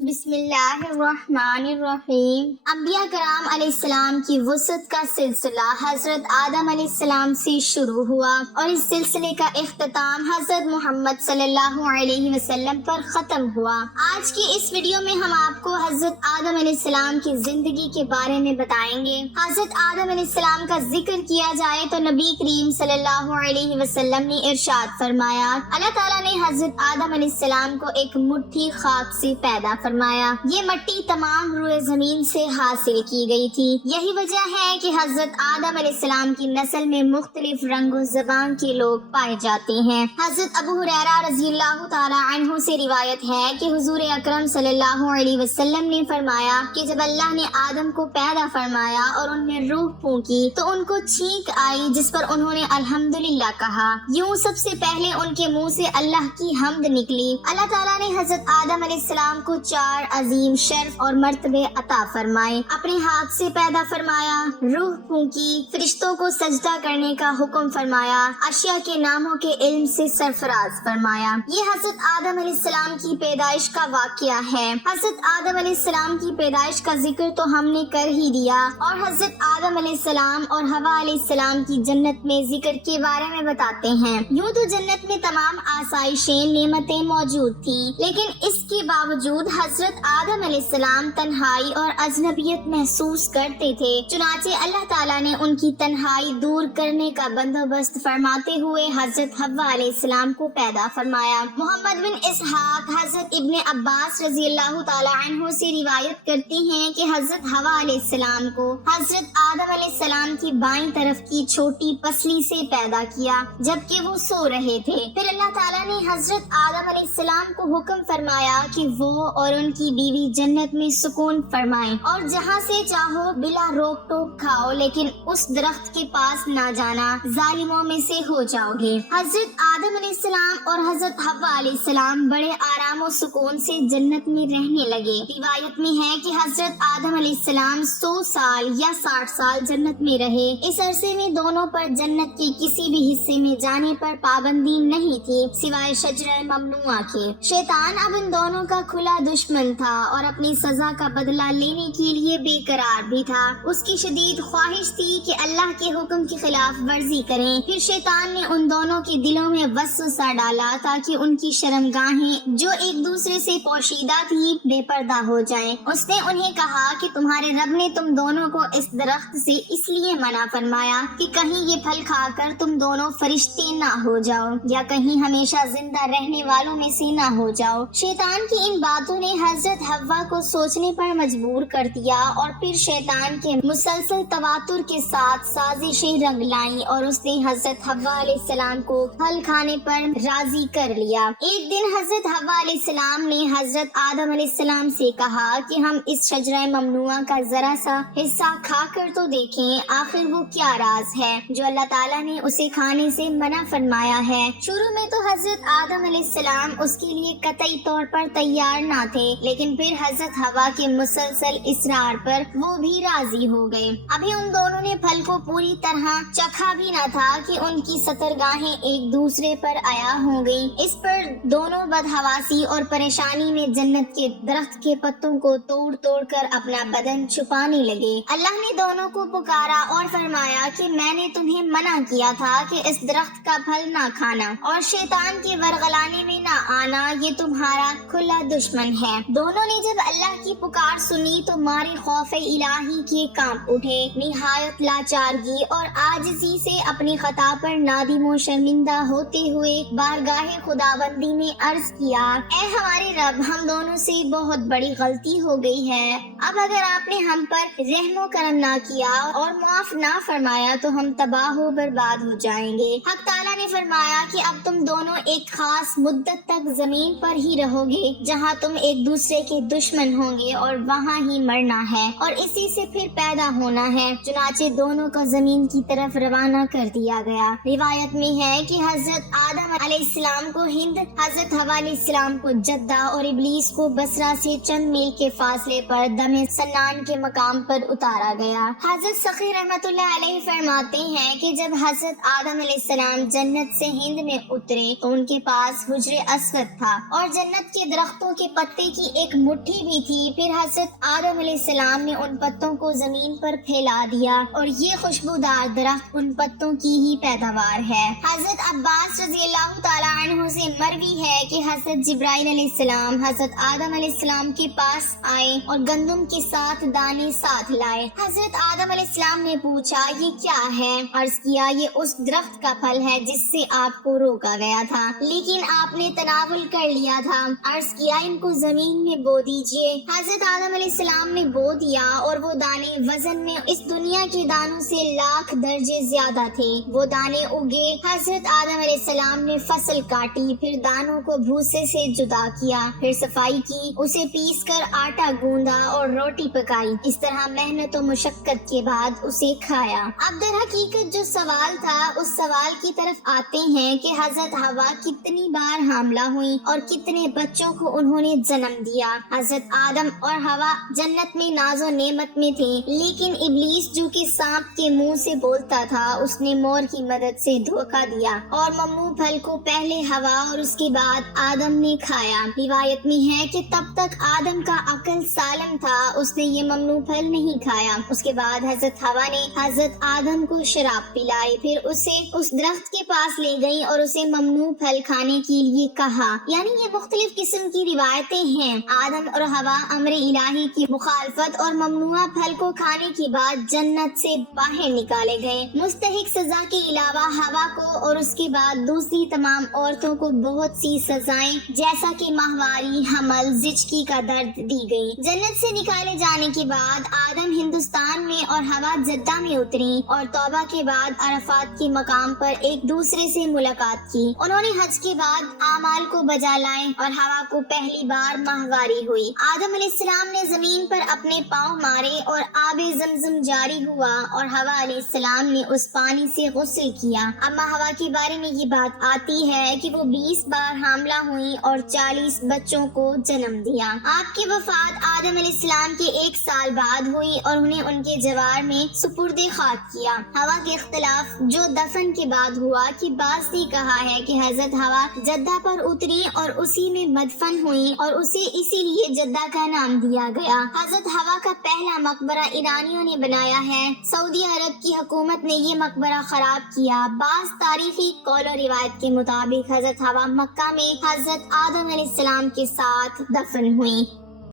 بسم اللہ الرحمن الرحیم۔ انبیاء کرام علیہ السلام کی وسعت کا سلسلہ حضرت آدم علیہ السلام سے شروع ہوا اور اس سلسلے کا اختتام حضرت محمد صلی اللہ علیہ وسلم پر ختم ہوا۔ آج کی اس ویڈیو میں ہم آپ کو حضرت آدم علیہ السلام کی زندگی کے بارے میں بتائیں گے۔ حضرت آدم علیہ السلام کا ذکر کیا جائے تو نبی کریم صلی اللہ علیہ وسلم نے ارشاد فرمایا، اللہ تعالیٰ نے حضرت آدم علیہ السلام کو ایک مٹھی خاک سے پیدا فرمایا۔ یہ مٹی تمام روئے زمین سے حاصل کی گئی تھی۔ یہی وجہ ہے کہ حضرت آدم علیہ السلام کی نسل میں مختلف رنگ و زبان کے لوگ پائے جاتے ہیں۔ حضرت ابو ہریرہ رضی اللہ تعالی عنہ سے روایت ہے کہ حضور اکرم صلی اللہ علیہ وسلم نے فرمایا کہ جب اللہ نے آدم کو پیدا فرمایا اور ان میں روح پھونکی تو ان کو چھینک آئی، جس پر انہوں نے الحمدللہ کہا۔ یوں سب سے پہلے ان کے منہ سے اللہ کی حمد نکلی۔ اللہ تعالیٰ نے حضرت آدم علیہ السلام کو 4 عظیم شرف اور مرتبے عطا فرمائے۔ اپنے ہاتھ سے پیدا فرمایا، روح پھونکی، فرشتوں کو سجدہ کرنے کا حکم فرمایا، اشیاء کے ناموں کے علم سے سرفراز فرمایا۔ یہ حضرت آدم علیہ السلام کی پیدائش کا واقعہ ہے۔ حضرت آدم علیہ السلام کی پیدائش کا ذکر تو ہم نے کر ہی دیا، اور حضرت آدم علیہ السلام اور حوا علیہ السلام کی جنت میں ذکر کے بارے میں بتاتے ہیں۔ یوں تو جنت میں تمام آسائشیں، نعمتیں موجود تھیں، لیکن اس کے باوجود حضرت آدم علیہ السلام تنہائی اور اجنبیت محسوس کرتے تھے۔ چنانچہ اللہ تعالیٰ نے ان کی تنہائی دور کرنے کا بندوبست فرماتے ہوئے حضرت حوا علیہ السلام کو پیدا فرمایا۔ محمد بن اسحاق حضرت ابن عباس رضی اللہ تعالی عنہ سے روایت کرتے ہیں کہ حضرت حوا علیہ السلام کو حضرت آدم علیہ السلام کی بائیں طرف کی چھوٹی پسلی سے پیدا کیا جبکہ وہ سو رہے تھے۔ پھر اللہ تعالیٰ نے حضرت آدم علیہ السلام کو حکم فرمایا کہ وہ اور ان کی بیوی جنت میں سکون فرمائیں اور جہاں سے چاہو بلا روک ٹوک کھاؤ، لیکن اس درخت کے پاس نہ جانا، ظالموں میں سے ہو جاؤ گے۔ حضرت آدم علیہ السلام اور حضرت حوا علیہ السلام بڑے آرام و سکون سے جنت میں رہنے لگے۔ روایت میں ہے کہ حضرت آدم علیہ السلام 100 سال یا 60 سال جنت میں رہے۔ اس عرصے میں دونوں پر جنت کے کسی بھی حصے میں جانے پر پابندی نہیں تھی سوائے شجرہ ممنوعہ کے۔ شیطان اب ان دونوں کا کھلا دشمن تھا اور اپنی سزا کا بدلہ لینے کے لیے بے قرار بھی تھا۔ اس کی شدید خواہش تھی کہ اللہ کے حکم کی خلاف ورزی کریں۔ پھر شیطان نے ان دونوں کے دلوں میں وسوسہ ڈالا تاکہ ان کی شرمگاہیں جو ایک دوسرے سے پوشیدہ تھی بے پردہ ہو جائیں۔ اس نے انہیں کہا کہ تمہارے رب نے تم دونوں کو اس درخت سے اس لیے منع فرمایا کہ کہیں یہ پھل کھا کر تم دونوں فرشتے نہ ہو جاؤ یا کہیں ہمیشہ زندہ رہنے والوں میں سے نہ ہو جاؤ۔ شیطان کی ان باتوں نے حضرت حوا کو سوچنے پر مجبور کر دیا، اور پھر شیطان کے مسلسل تواتر کے ساتھ سازشیں رنگ لائیں اور اس نے حضرت حوا علیہ السلام کو پھل کھانے پر راضی کر لیا۔ ایک دن حضرت حوا علیہ السلام نے حضرت آدم علیہ السلام سے کہا کہ ہم اس شجرہ ممنوعہ کا ذرا سا حصہ کھا کر تو دیکھیں، آخر وہ کیا راز ہے جو اللہ تعالیٰ نے اسے کھانے سے منع فرمایا ہے۔ شروع میں تو حضرت آدم علیہ السلام اس کے لیے قطعی طور پر تیار نہ تھے، لیکن پھر حضرت حوا کے مسلسل اصرار پر وہ بھی راضی ہو گئے۔ ابھی ان دونوں نے پھل کو پوری طرح چکھا بھی نہ تھا کہ ان کی سطرگاہیں ایک دوسرے پر عیاں ہو گئیں۔ اس پر دونوں بدحواسی اور پریشانی میں جنت کے درخت کے پتوں کو توڑ توڑ کر اپنا بدن چھپانے لگے۔ اللہ نے دونوں کو پکارا اور فرمایا کہ میں نے تمہیں منع کیا تھا کہ اس درخت کا پھل نہ کھانا اور شیطان کے ورغلانے میں نہ آنا، یہ تمہارا کھلا دشمن ہے۔ دونوں نے جب اللہ کی پکار سنی تو مارے خوف الہی کے کانپ اٹھے۔ نہایت لاچارگی اور عاجزی سے اپنی خطا پر نادم و شرمندہ ہوتے ہوئے بارگاہ خداوندی میں عرض کیا، اے ہمارے رب، ہم دونوں سے بہت بڑی غلطی ہو گئی ہے۔ اب اگر آپ نے ہم پر رحم و کرم نہ کیا اور معاف نہ فرمایا تو ہم تباہ و برباد ہو جائیں گے۔ حق تعالیٰ نے فرمایا کہ اب تم دونوں ایک خاص مدت تک زمین پر ہی رہو گے جہاں تم ایک دوسرے کے دشمن ہوں گے اور وہاں ہی مرنا ہے اور اسی سے پھر پیدا ہونا ہے۔ چنانچہ دونوں کو زمین کی طرف روانہ کر دیا گیا۔ روایت میں ہے کہ حضرت آدم علیہ السلام کو ہند، حضرت حوا علیہ السلام کو جدہ اور ابلیس کو بصرہ سے چند میل کے فاصلے پر دم سنان کے مقام پر اتارا گیا۔ حضرت سخی رحمۃ اللہ علیہ فرماتے ہیں کہ جب حضرت آدم علیہ السلام جنت سے ہند میں اترے تو ان کے پاس حجر اسود تھا اور جنت کے درختوں کے پتے پتے کی ایک مٹھی بھی تھی۔ پھر حضرت آدم علیہ السلام نے ان پتوں کو زمین پر پھیلا دیا اور یہ خوشبودار درخت ان پتوں کی ہی پیداوار ہے۔ حضرت عباس رضی اللہ تعالیٰ عنہ سے مروی ہے کہ حضرت جبرائیل علیہ السلام حضرت آدم علیہ السلام کے پاس آئے اور گندم کے ساتھ دانے ساتھ لائے۔ حضرت آدم علیہ السلام نے پوچھا یہ کیا ہے؟ عرض کیا یہ اس درخت کا پھل ہے جس سے آپ کو روکا گیا تھا لیکن آپ نے تناول کر لیا تھا۔ عرض کیا ان کو زمین میں بو دیجئے۔ حضرت آدم علیہ السلام نے بو دیا اور وہ دانے وزن میں اس دنیا کے دانوں سے 1,00,000 درجے زیادہ تھے۔ وہ دانے اگے۔ حضرت آدم علیہ السلام نے فصل کاٹی، پھر دانوں کو بھوسے سے جدا کیا، پھر صفائی کی، اسے پیس کر آٹا گوندا اور روٹی پکائی۔ اس طرح محنت و مشقت کے بعد اسے کھایا۔ اب در حقیقت جو سوال تھا اس سوال کی طرف آتے ہیں کہ حضرت حوا کتنی بار حاملہ ہوئی اور کتنے بچوں کو انہوں نے جنم دیا۔ حضرت آدم اور حوا جنت میں ناز و نعمت میں تھے، لیکن ابلیس جو کہ سانپ کے منہ سے بولتا تھا اس نے مور کی مدد سے دھوکہ دیا اور ممنوع پھل کو پہلے حوا اور اس کے بعد آدم نے کھایا۔ روایت میں ہے کہ تب تک آدم کا عقل سالم تھا، اس نے یہ ممنوع پھل نہیں کھایا۔ اس کے بعد حضرت حوا نے حضرت آدم کو شراب پلائی، پھر اسے اس درخت کے پاس لے گئی اور اسے ممنوع پھل کھانے کے لیے کہا۔ یعنی یہ مختلف قسم کی روایتیں ہیں۔ آدم اور حوا امر الہی کی مخالفت اور ممنوع پھل کو کھانے کے بعد جنت سے باہر نکالے گئے۔ مستحق سزا کے علاوہ حوا کو اور اس کے بعد دوسری تمام عورتوں کو بہت سی سزائیں جیسا کہ ماہواری، حمل، زچگی کا درد دی گئی۔ جنت سے نکالے جانے کے بعد آدم ہندوستان میں اور حوا جدہ میں اتری اور توبہ کے بعد عرفات کے مقام پر ایک دوسرے سے ملاقات کی۔ انہوں نے حج کے بعد اعمال کو بجا لائے اور حوا کو پہلی بار ماہواری ہوئی۔ آدم علیہ السلام نے زمین پر اپنے پاؤں مارے اور آب زمزم جاری ہوا اور حوا علیہ السلام نے اس پانی سے غسل کیا۔ اما حوا کے بارے میں یہ بات آتی ہے کہ وہ 20 بار حاملہ ہوئی اور 40 بچوں کو جنم دیا۔ آپ کی وفات آدم علیہ السلام کے 1 سال بعد ہوئی اور انہیں ان کے جوار میں سپرد خاک کیا۔ حوا کے اختلاف جو دفن کے بعد ہوا کہ بعض نے کہا ہے کہ حضرت حوا جدہ پر اتری اور اسی میں مدفن ہوئی اور اسے اسی لیے جدہ کا نام دیا گیا۔ حضرت حوا کا پہلا مقبرہ ایرانیوں نے بنایا ہے۔ سعودی عرب کی حکومت نے یہ مقبرہ خراب کیا۔ بعض تاریخی قول و روایت کے مطابق حضرت حوا مکہ میں حضرت آدم علیہ السلام کے ساتھ دفن ہوئی۔